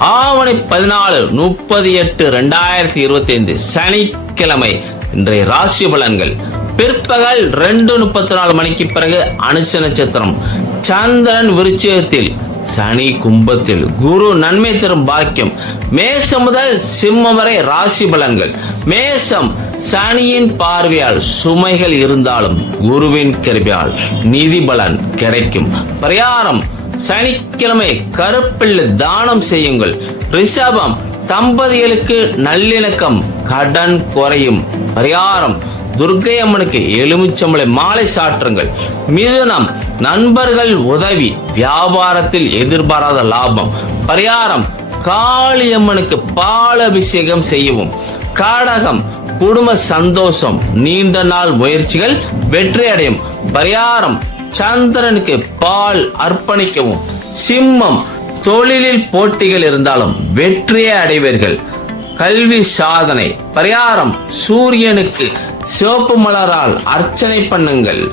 ஆவணி பதினாலு முப்பது எட்டு ரெண்டாயிரத்தி இருபத்தி ஐந்து சனிக்கிழமை இன்றைய ராசி பலன்கள். பிற்பகல் ரெண்டு முப்பத்தி நாலு மணிக்கு பிறகு அனுச நட்சத்திரம். சந்திரன் விருச்சிகத்தில் சனி கும்பத்தில். குரு நன்மை தரும் பாக்கியம். மேசம் முதல் சிம்மம் வரை ராசி பலன்கள். மேசம் சனியின் பார்வையால் சுமைகள் இருந்தாலும் குருவின் கிருபையால் நிதி பலன் கிடைக்கும். பிரயாரம் சனிக்கிழமை கருப்பில் தானம் செய்யுங்கள். ரிஷபம் தம்பதிகளுக்கு நல்லிணக்கம் கடன் குறையும். பரிகாரம் துர்க்கை அம்மனுக்கு எலுமிச்சம்பளை மாலை சாற்றுங்கள். மிதுனம் நண்பர்கள் உதவி வியாபாரத்தில் எதிர்பாராத லாபம். பரிகாரம் காளியம்மனுக்கு பால் அபிஷேகம் செய்யவும். காடகம் குடும்ப சந்தோஷம் நீண்ட நாள் முயற்சிகள் வெற்றி அடையும் பரிகாரம் சந்திரனுக்கு பால் அர்ப்பணிக்கவும். சிம்மம் தொழிலில் போட்டிகள் இருந்தாலும் வெற்றியை அடைவீர்கள். கல்வி சாதனை. பரிகாரம். சூரியனுக்கு சிவப்பு மலரால் அர்ச்சனை பண்ணுங்கள்.